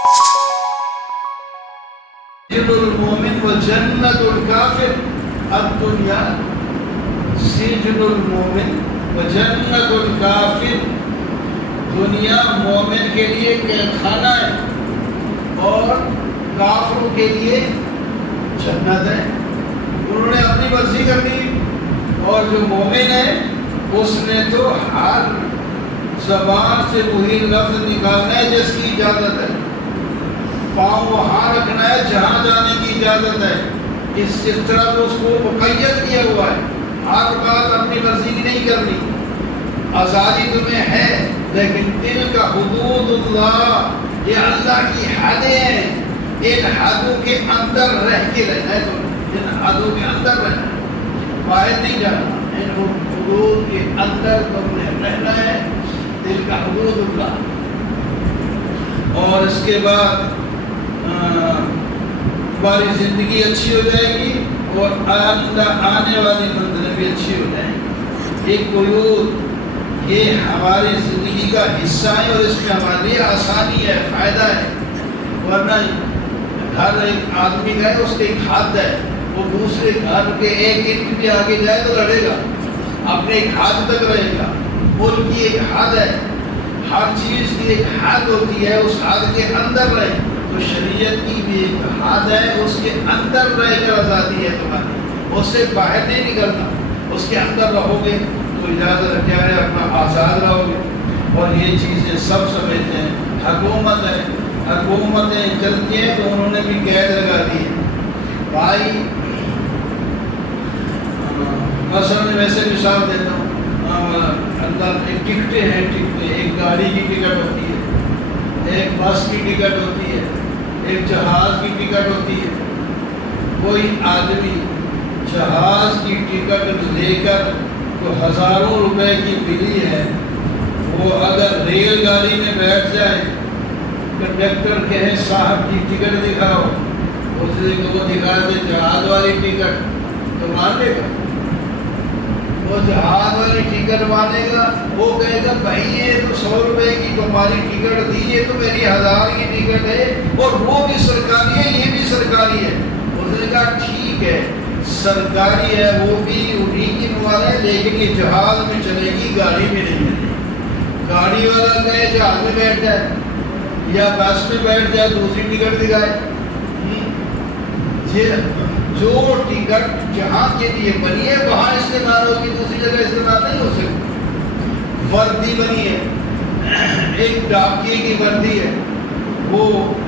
سجن المومن و جنت الکافر الدنیا، سجن المومن و جنت الکافر، دنیا مومن کے لیے قید خانہ ہے اور کافروں کے لیے جنت ہے۔ انہوں نے اپنی مرضی کر دی، اور جو مومن ہے اس نے تو ہر زبان سے وہی لفظ نکالنا ہے جس کی اجازت ہے، پاؤں وہاں رکھنا ہے جہاں جانے کی اجازت ہے۔ اس طرح تو اس کو مقید کیا ہوا ہے، ہر بات اپنی مرضی کی نہیں کرنی۔ آزادی تمہیں ہے لیکن دل کا حدود اللہ، یہ اللہ کی حدیں ہیں، ان حدوں کے اندر رہ کے رہنا ہے، تمہیں ان حدوں کے اندر رہنا ہے، باہر نہیں جانا، ان حدود کے اندر تم نے رہنا ہے، دل کا حدود اللہ۔ اور اس کے بعد ہماری زندگی اچھی ہو جائے گی اور آنے والی منزلیں بھی اچھی ہو جائیں گی۔ ایک قیود یہ ہماری زندگی کا حصہ ہے اور اس میں ہمارے لیے آسانی ہے، فائدہ ہے، ورنہ ہر ایک آدمی کا ہے، اس کی ایک حد ہے، وہ دوسرے گھر کے ایک انچ بھی آگے جائے تو لڑے گا، اپنے ایک حد تک رہے گا۔ ملک کی ایک حد ہے، ہر چیز کی ایک حد ہوتی ہے، اس حد کے اندر رہے۔ تو شریعت کی بھی ایک حد ہے، اس کے اندر رہ کر آزادی ہے تمہاری، اس سے باہر نہیں نکلنا، اس کے اندر رہو گے تو اجازت کیا ہے، اپنا آزاد رہو گے۔ اور یہ چیزیں سب سمجھتے ہیں۔ حکومت ہے، حکومتیں چلتی ہیں تو انہوں نے بھی قید لگا دی ہے۔ بھائی مثلا میں ویسے مثال دیتا ہوں، اللہ ایک ٹکٹیں ہیں، ٹکٹیں، ایک گاڑی کی ٹکٹ ہوتی ہے، ایک بس کی ٹکٹ ہوتی ہے، ایک جہاز کی ٹکٹ ہوتی ہے۔ کوئی آدمی جہاز کی ٹکٹ لے کر تو ہزاروں روپے کی ملی ہے، وہ اگر ریل گاڑی میں بیٹھ جائے، کنڈکٹر کہے صاحب کی ٹکٹ دکھاؤ، دوسرے کو وہ دکھا دے جہاز والی ٹکٹ، تو مان لے گا؟ وہ جہاز والی ٹکٹ مانے گا؟ وہ کہے گا بھائی یہ تو 100 روپے کی تمہاری ٹکٹ دی، یہ تو میری 1000 کی ٹکٹ ہے، اور وہ بھی سرکاری ہے، یہ بھی سرکاری ہے۔ اس نے کہا ٹھیک ہے، سرکاری ہے، وہ بھی انہیں کی مواد ہے، لیکن یہ جہاز میں چلے گی، گاڑی میں نہیں چلے گی۔ گاڑی والا کہے جہاز میں بیٹھ جائے یا بس میں بیٹھ جائے، دوسری ٹکٹ دکھائے۔ جو ٹکٹ جہاں کے لیے بنی ہے وہاں استعمال ہوگی، دوسری جگہ استعمال نہیں ہو سکتی۔ وردی بنی ہے، ایک ڈاکیے کی وردی ہے، وہ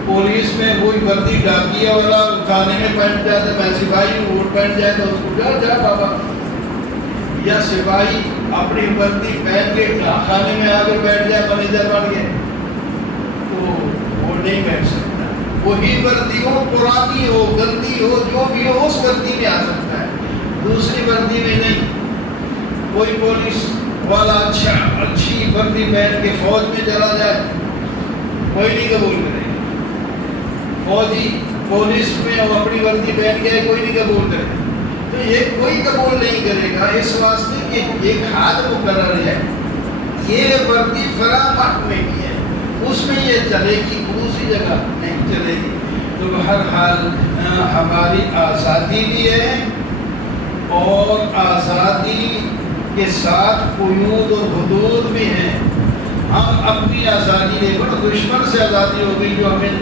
پولیس میں وہی وردی ڈاکیہ والا تھانے میں پہنچ جاتا ہے، میں سپاہی ہوں، ووٹ پہنچ جائے تو اس کو جا جا بابا، یا سپاہی اپنی وردی پہن کے خانے میں آ کر بیٹھ جائے، مینیجر بن گئے، تو وہ نہیں بیٹھ سکتا۔ وہی وردی ہو، پرانی ہو، گندی ہو، جو بھی ہو، اس وردی میں آ سکتا ہے، دوسری وردی میں نہیں۔ کوئی پولیس والا اچھی وردی پہن کے فوج میں چلا جائے، کوئی نہیں قبول کرے گا۔ فوجی پولیس میں وہ اپنی وردی پہن کے کوئی نہیں قبول کرے گا، تو یہ کوئی قبول نہیں کرے گا، اس واسطے کہ ایک حد مقرر ہے، یہ وردی فلاں محکمے کی ہے، اس میں یہ چلے گی، دوسری جگہ نہیں چلے گی۔ تو بہرحال ہماری آزادی بھی ہے، اور آزادی کے ساتھ قیود اور حدود بھی ہیں۔ ہم اپنی آزادی دیکھو نا، دشمن سے آزادی ہو گئی، جو ہمیں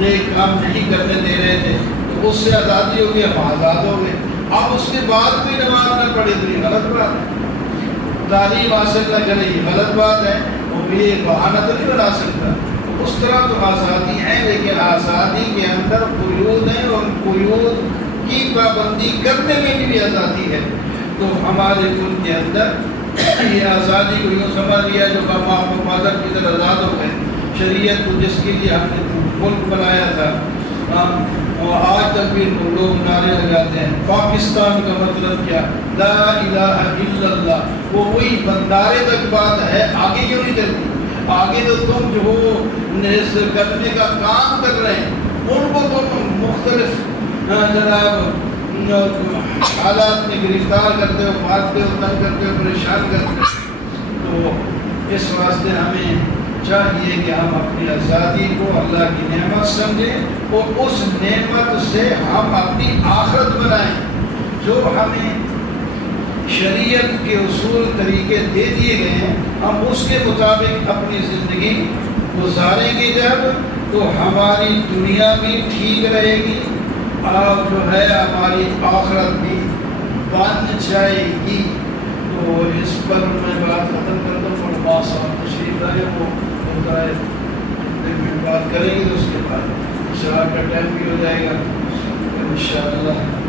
یہ کام نہیں کرنے دے رہے تھے، تو اس سے آزادی ہو گئی، ہم آزاد ہو گئے۔ اب اس کے بعد کوئی نماز نہ پڑھے تو یہ غلط بات ہے، تعلیم حاصل نہ کرے یہ غلط بات ہے، وہ بھی یہ بہانہ تو نہیں بنا سکتا۔ اس طرح تو آزادی ہے، لیکن آزادی کے اندر قیود ہیں، اور قیود کی پابندی کرنے میں بھی آزادی ہے۔ تو ہمارے ملک کے اندر یہ آزادی کو یوں سمجھ لیا جو کہ آپ مادر کی طرح آزاد ہو گئے، شریعت کو جس کے لیے ہم نے ملک بنایا تھا، اور آج تک بھی لوگ نعرے لگاتے ہیں پاکستان کا مطلب کیا، لا الہ الا اللہ، وہ وہی بندارے تک بات ہے، آگے کیوں نہیں چلتی؟ آگے تو تم جو نظر کرنے کا کام کر رہے ہیں، ان کو تم مختلف جناب حالات میں گرفتار کرتے ہو، مارتے ہو، تنگ کرتے ہو، پریشان کرتے ہو۔ تو اس واسطے ہمیں چاہیے کہ ہم اپنی آزادی کو اللہ کی نعمت سمجھیں اور اس نعمت سے ہم اپنی آخرت بنائیں. جو ہمیں شریعت کے اصول طریقے دے دیے گئے ہیں ہم اس کے مطابق اپنی زندگی گزاریں گے جب تو ہماری دنیا بھی ٹھیک رہے گی اور جو ہے ہماری آخرت بھی بن جائے گی. تو اس پر میں بات ختم کرتا ہوں. اور بعض صاحب تشریف لائے وہ ہوتا ہے بات کریں گے تو اس کے بعد شراب کا ٹائم بھی ہو جائے گا انشاءاللہ.